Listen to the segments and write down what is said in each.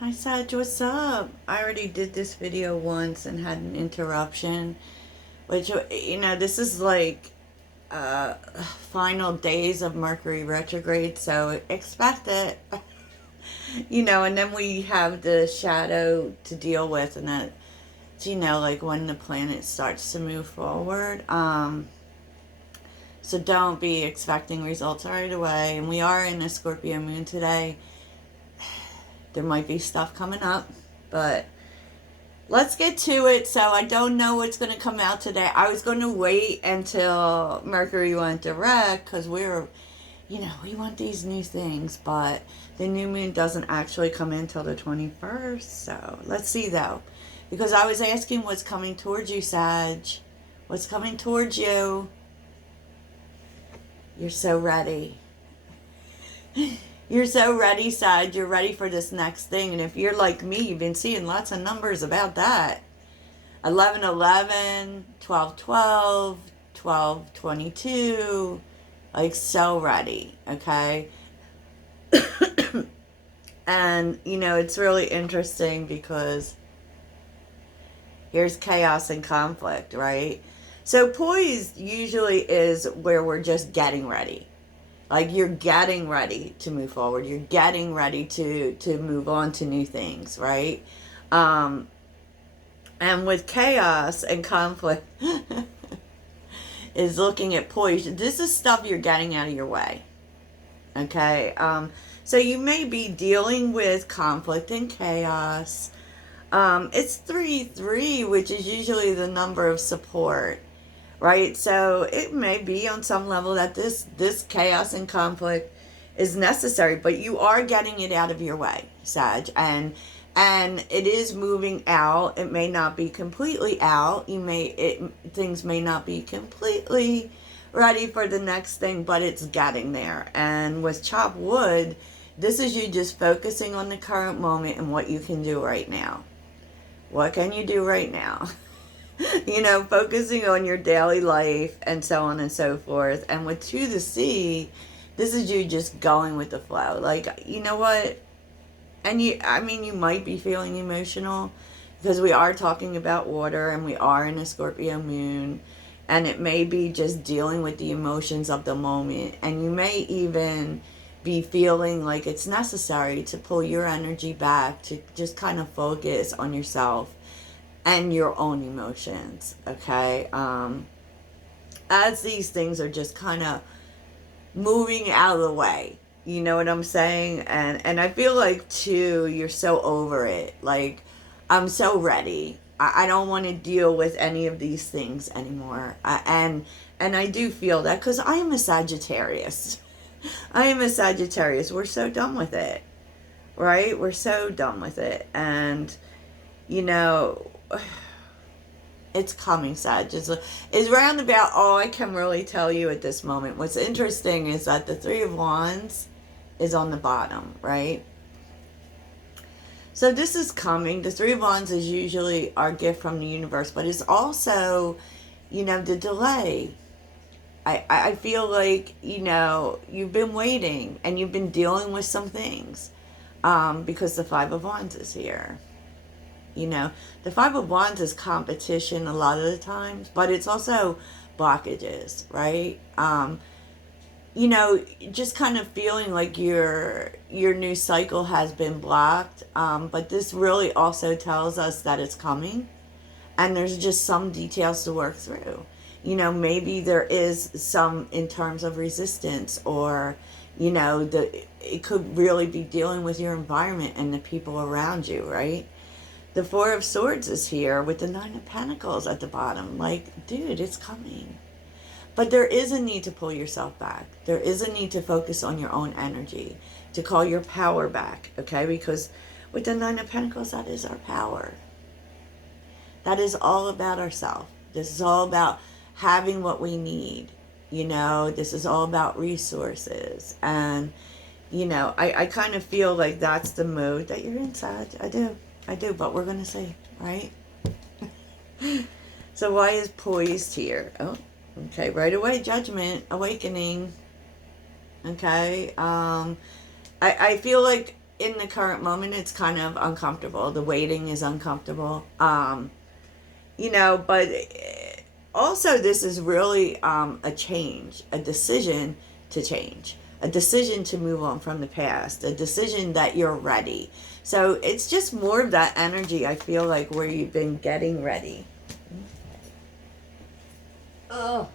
Hi Sag, what's up? I already did this video once and had an interruption, which, this is like uh final days of Mercury retrograde, so expect it. And then we have the shadow to deal with, and that, like when the planet starts to move forward. So don't be expecting results right away. And we are in a Scorpio moon today. There might be stuff coming up, but let's get to it. So I don't know what's going to come out today. I was going to wait until Mercury went direct because we want these new things, but the new moon doesn't actually come in till the 21st. So let's see though, because I was asking what's coming towards you, Sag. What's coming towards you? You're so ready. You're so ready, Sag. You're ready for this next thing. And if you're like me, you've been seeing lots of numbers about that. 1111, 1212, 1222. Like, so ready, okay? And, it's really interesting because here's chaos and conflict, right? So poised usually is where we're just getting ready. Like, you're getting ready to move forward. You're getting ready to move on to new things, right? And with chaos and conflict is looking at poise. This is stuff you're getting out of your way. Okay? So you may be dealing with conflict and chaos. It's 3-3, which is usually the number of support. Right? So it may be on some level that this chaos and conflict is necessary, but you are getting it out of your way, Sag, and it is moving out. It may not be completely out. Things may not be completely ready for the next thing, but it's getting there. And with chop wood, this is you just focusing on the current moment and what you can do right now. What can you do right now? Focusing on your daily life and so on and so forth. And with to the sea, this is you just going with the flow. Like, you know what? And you might be feeling emotional because we are talking about water and we are in a Scorpio moon. And it may be just dealing with the emotions of the moment. And you may even be feeling like it's necessary to pull your energy back to just kind of focus on yourself and your own emotions, okay? As these things are just kind of moving out of the way, you know what I'm saying? And I feel like, too, you're so over it. Like, I'm so ready. I don't want to deal with any of these things anymore. And I do feel that because I am a Sagittarius. I am a Sagittarius. We're so done with it, right? We're so done with it. And, it's coming, Sag. It's roundabout all I can really tell you at this moment. What's interesting is that the Three of Wands is on the bottom, right? So this is coming. The Three of Wands is usually our gift from the universe, but it's also, the delay. I feel like, you've been waiting and you've been dealing with some things because the Five of Wands is here. The Five of Wands is competition a lot of the times, but it's also blockages, right? Just kind of feeling like your new cycle has been blocked. But this really also tells us that it's coming, and there's just some details to work through. Maybe there is some in terms of resistance, or it could really be dealing with your environment and the people around you, right? The Four of Swords is here with the Nine of Pentacles at the bottom. Like, dude, it's coming. But there is a need to pull yourself back. There is a need to focus on your own energy, to call your power back, okay? Because with the Nine of Pentacles, that is our power. That is all about ourselves. This is all about having what we need. This is all about resources. And, I kind of feel like that's the mode that you're in, Sag. I do, but we're going to see, right? So why is poised here? Oh, okay, right away, judgment, awakening. Okay, I feel like in the current moment, it's kind of uncomfortable. The waiting is uncomfortable. But also this is really a change, a decision to change, a decision to move on from the past, a decision that you're ready. So it's just more of that energy, I feel like, where you've been getting ready. Oh.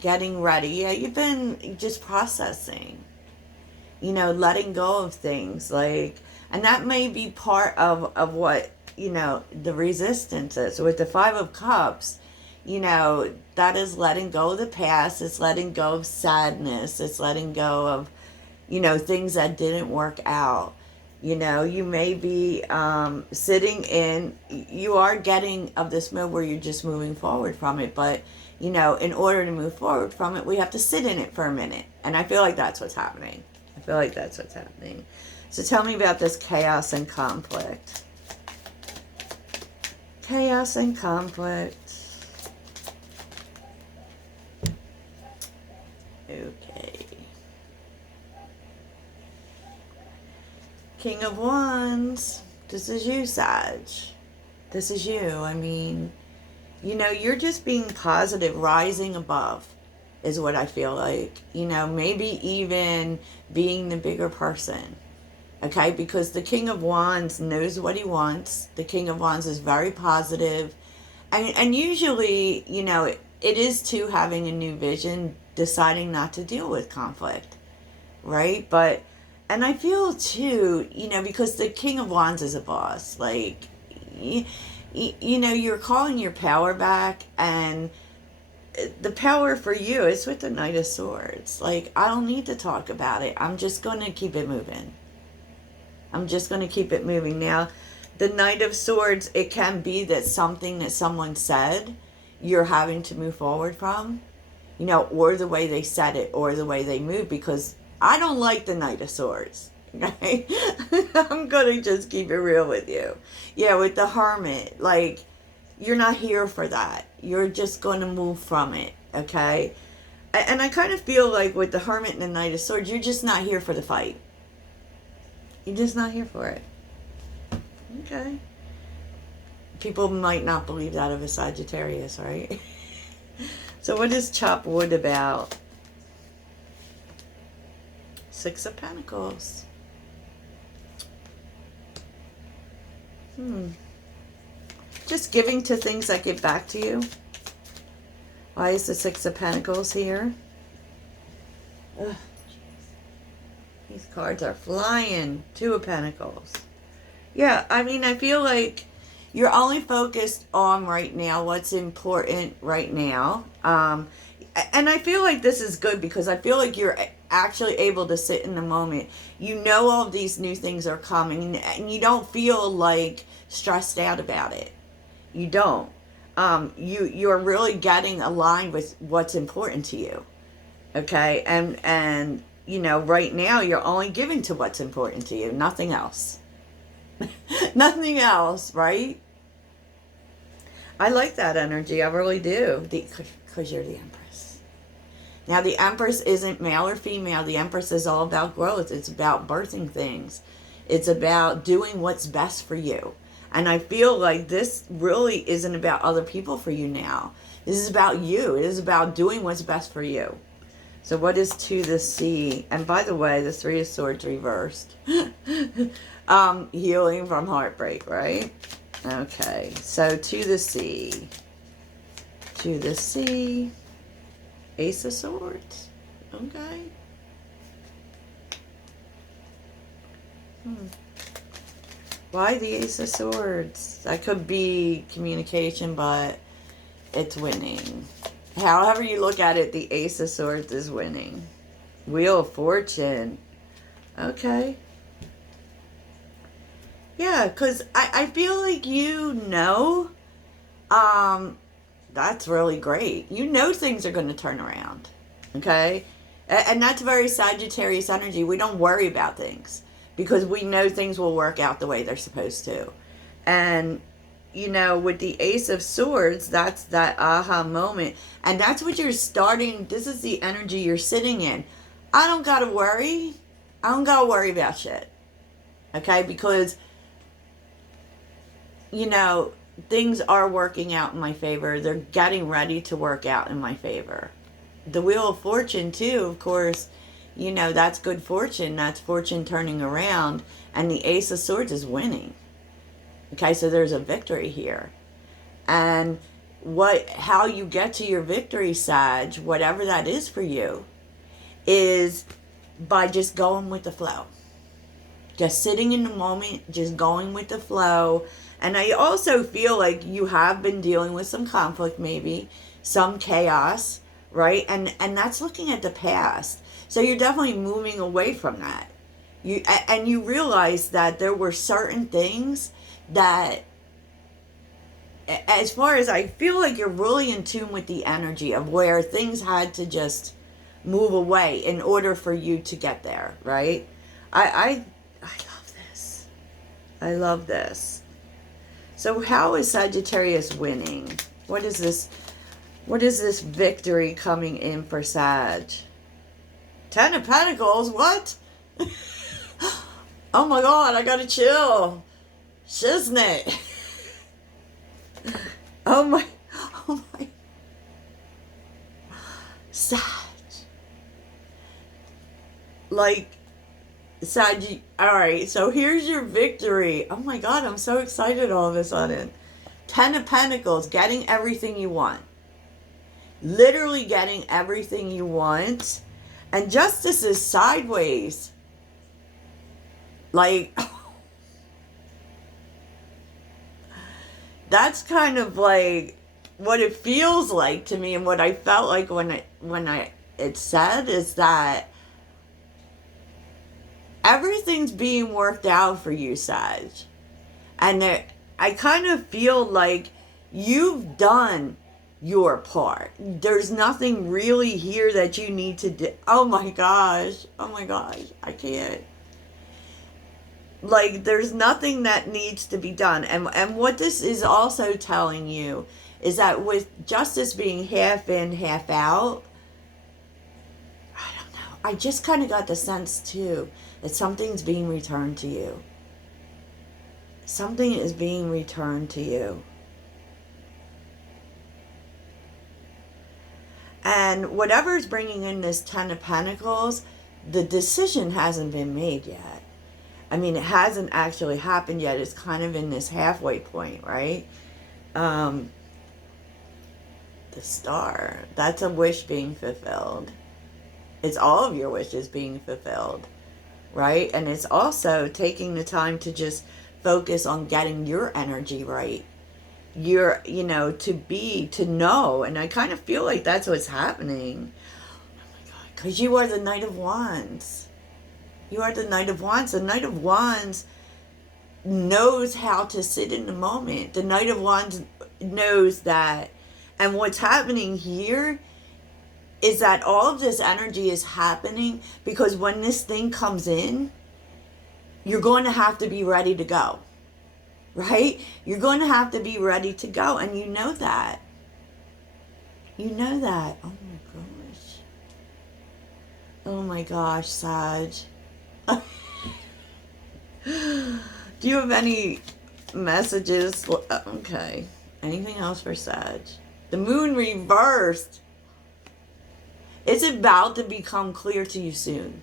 Getting ready. Yeah, you've been just processing, letting go of things. And that may be part of what, the resistance is. With the Five of Cups, that is letting go of the past. It's letting go of sadness. It's letting go of, things that didn't work out. You may be you are getting of this mode where you're just moving forward from it. But, in order to move forward from it, we have to sit in it for a minute. And I feel like that's what's happening. So tell me about this chaos and conflict. Chaos and conflict. Okay. King of Wands. This is you, Sag. This is you. I mean, you're just being positive, rising above is what I feel like. Maybe even being the bigger person. Okay? Because the King of Wands knows what he wants. The King of Wands is very positive. And usually, it is too having a new vision, deciding not to deal with conflict. Right? And I feel too, because the King of Wands is a boss. Like, you're calling your power back, and the power for you is with the Knight of Swords. Like, I don't need to talk about it. I'm just going to keep it moving. Now, the Knight of Swords, it can be that something that someone said, you're having to move forward from, or the way they said it, or the way they move, because I don't like the Knight of Swords. Okay? I'm going to just keep it real with you. Yeah, with the Hermit, like, you're not here for that. You're just going to move from it, okay? And I kind of feel like with the Hermit and the Knight of Swords, you're just not here for the fight. You're just not here for it. Okay. People might not believe that of a Sagittarius, right? So what is chop wood about? Six of Pentacles. Just giving to things that give back to you. Why is the Six of Pentacles here? Ugh. These cards are flying. Two of Pentacles. Yeah, I mean, I feel like you're only focused on right now what's important right now. And I feel like this is good because I feel like you're actually able to sit in the moment. All of these new things are coming, and you don't feel like stressed out about it. You don't. You're really getting aligned with what's important to you. Okay? And right now you're only giving to what's important to you, nothing else. Nothing else, right? I like that energy. I really do. Because you're the Empress. Now, the Empress isn't male or female. The Empress is all about growth. It's about birthing things. It's about doing what's best for you. And I feel like this really isn't about other people for you now. This is about you. It is about doing what's best for you. So what is to the sea? And by the way, the Three of Swords reversed. Healing from heartbreak, right? Okay, so to the sea. To the sea. Ace of Swords. Okay. Why the Ace of Swords? That could be communication, but it's winning. However you look at it, the Ace of Swords is winning. Wheel of Fortune. Okay. Yeah, because I feel like that's really great. Things are going to turn around. Okay? And that's very Sagittarius energy. We don't worry about things because we know things will work out the way they're supposed to. And, with the Ace of Swords, that's that aha moment. And that's what you're starting. This is the energy you're sitting in. I don't got to worry. I don't gotta worry about shit. Okay? Because, you know, things are working out in my favor. They're getting ready to work out in my favor. The Wheel of Fortune, too, of course, you know, that's good fortune. That's fortune turning around. And the Ace of Swords is winning. Okay, so there's a victory here. And how you get to your victory, Sag, whatever that is for you, is by just going with the flow. Just sitting in the moment, just going with the flow. And I also feel like you have been dealing with some conflict, maybe some chaos, right? And that's looking at the past. So you're definitely moving away from that. You realize that there were certain things that, as far as I feel like you're really in tune with the energy of where things had to just move away in order for you to get there, right? I love this. I love this. So how is Sagittarius winning? What is this victory coming in for Sag? 10 of Pentacles, what? Oh my God, I gotta chill. Shiznit. Oh my. Sag. Like, Sag, alright, so here's your victory. Oh my God, I'm so excited all of a sudden. 10 of Pentacles, getting everything you want. Literally getting everything you want. And Justice is sideways. Like, that's kind of like what it feels like to me, and what I felt like when it said is that everything's being worked out for you, Sag. And I kind of feel like you've done your part. There's nothing really here that you need to do. Oh my gosh. I can't. Like, there's nothing that needs to be done. And what this is also telling you is that with Justice being half in, half out, I don't know. I just kind of got the sense, too, that something's being returned to you. Something is being returned to you. And whatever's bringing in this 10 of Pentacles, the decision hasn't been made yet. I mean, it hasn't actually happened yet. It's kind of in this halfway point, right? The Star. That's a wish being fulfilled. It's all of your wishes being fulfilled, right? And it's also taking the time to just focus on getting your energy right. To know. And I kind of feel like that's what's happening. Oh my God. Because you are the Knight of Wands. You are the Knight of Wands. The Knight of Wands knows how to sit in the moment. The Knight of Wands knows that. And what's happening here is that all of this energy is happening because when this thing comes in, you're going to have to be ready to go. Right? You're going to have to be ready to go. And you know that. You know that. Oh my gosh. Oh my gosh, Sag. Do you have any messages? Okay. Anything else for Sag? The Moon reversed. It's about to become clear to you soon.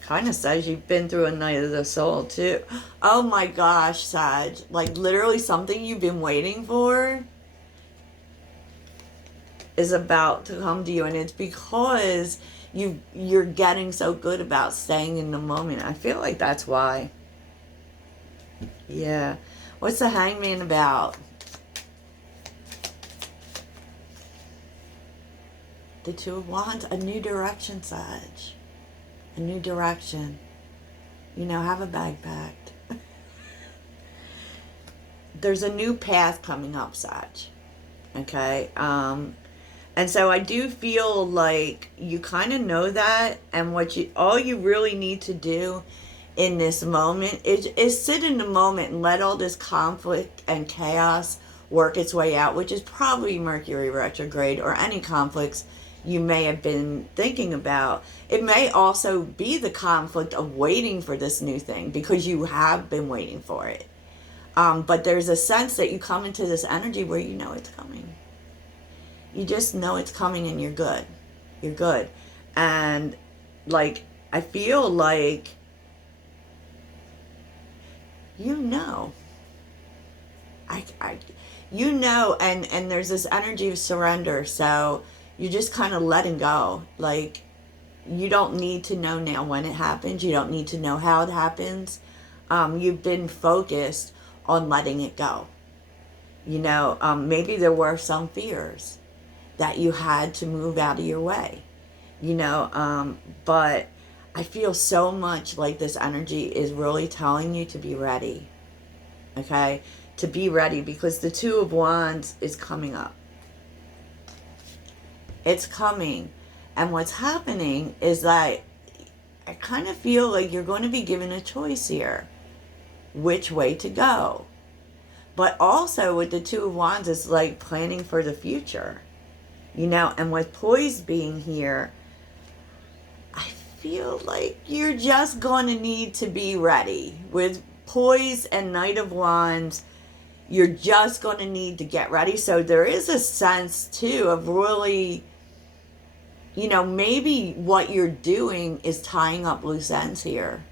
Kind of says you've been through a night of the soul too. Oh my gosh, Sag. Like literally something you've been waiting for is about to come to you. And it's because you're getting so good about staying in the moment. I feel like that's why. Yeah. What's the Hangman about? The Two of Wands. A new direction, Sag. A new direction. You know, have a bag packed. There's a new path coming up, Sag. Okay? And so I do feel like you kind of know that, and all you really need to do in this moment is sit in the moment and let all this conflict and chaos work its way out, which is probably Mercury retrograde or any conflicts you may have been thinking about. It may also be the conflict of waiting for this new thing because you have been waiting for it. But there's a sense that you come into this energy where you know it's coming. You just know it's coming and you're good. You're good. And like, I feel like, you know, you know, and there's this energy of surrender. So you're just kind of letting go. Like, you don't need to know now when it happens. You don't need to know how it happens. You've been focused on letting it go. You know, maybe there were some fears that you had to move out of your way. You know, but I feel so much like this energy is really telling you to be ready. Okay? To be ready, because the Two of Wands is coming up. It's coming. And what's happening is that I kind of feel like you're going to be given a choice here. Which way to go. But also with the Two of Wands, it's like planning for the future. You know, and with poise being here, I feel like you're just going to need to be ready. With poise and Knight of Wands, you're just going to need to get ready. So there is a sense, too, of really, you know, maybe what you're doing is tying up loose ends here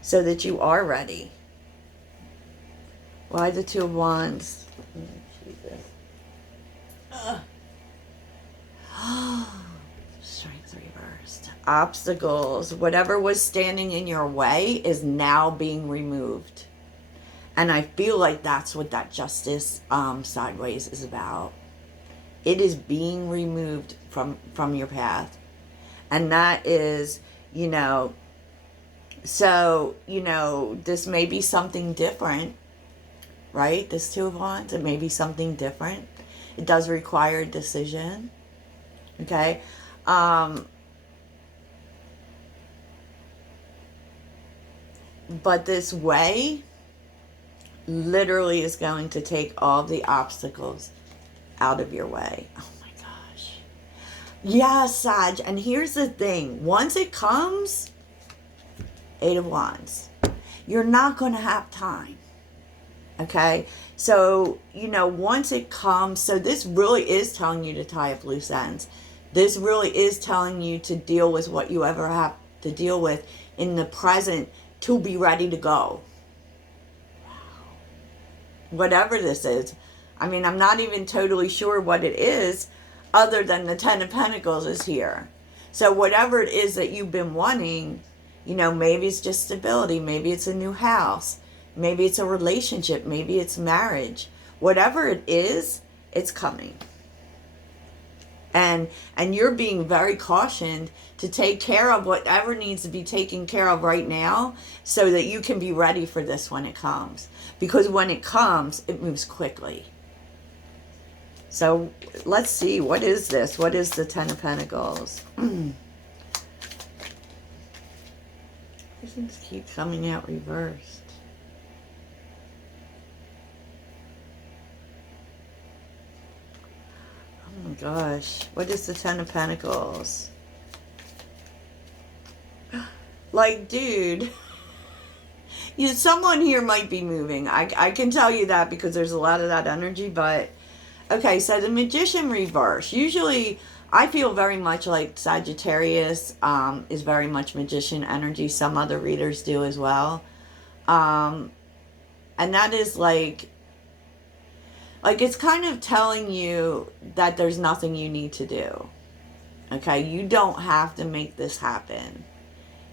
so that you are ready. Why the Two of Wands? Jesus. Strength reversed. Obstacles. Whatever was standing in your way is now being removed. And I feel like that's what that Justice sideways is about. It is being removed from your path. And that is, you know, so, you know, this may be something different, right? This Two of Wands, it may be something different. It does require a decision. Okay? But this way literally is going to take all the obstacles out of your way. Oh my gosh. Yeah, Sag. And here's the thing. Once it comes, Eight of Wands, you're not going to have time. Okay? So, you know, once it comes, so this really is telling you to tie up loose ends. This really is telling you to deal with what you ever have to deal with in the present to be ready to go. Whatever this is. I mean, I'm not even totally sure what it is other than the Ten of Pentacles is here. So whatever it is that you've been wanting, you know, maybe it's just stability. Maybe it's a new house. Maybe it's a relationship. Maybe it's marriage. Whatever it is, it's coming. And you're being very cautioned to take care of whatever needs to be taken care of right now so that you can be ready for this when it comes. Because when it comes, it moves quickly. So let's see. What is this? What is the Ten of Pentacles? Things keep coming out reversed. Oh my gosh. What is the Ten of Pentacles? Like, dude, someone here might be moving. I can tell you that because there's a lot of that energy. But, okay, so the Magician reverse. Usually, I feel very much like Sagittarius is very much Magician energy. Some other readers do as well. And that is like it's kind of telling you that there's nothing you need to do. Okay, you don't have to make this happen.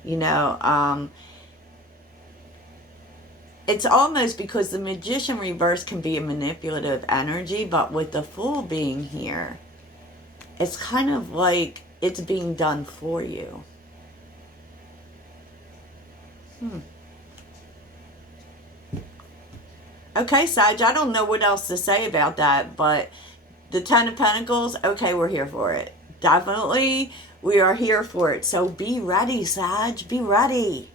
You know, it's almost because the Magician reverse can be a manipulative energy, but with the Fool being here, it's kind of like it's being done for you. Okay, Sag, I don't know what else to say about that, but the Ten of Pentacles, okay, we're here for it. Definitely, we are here for it. So be ready, Sag. Be ready.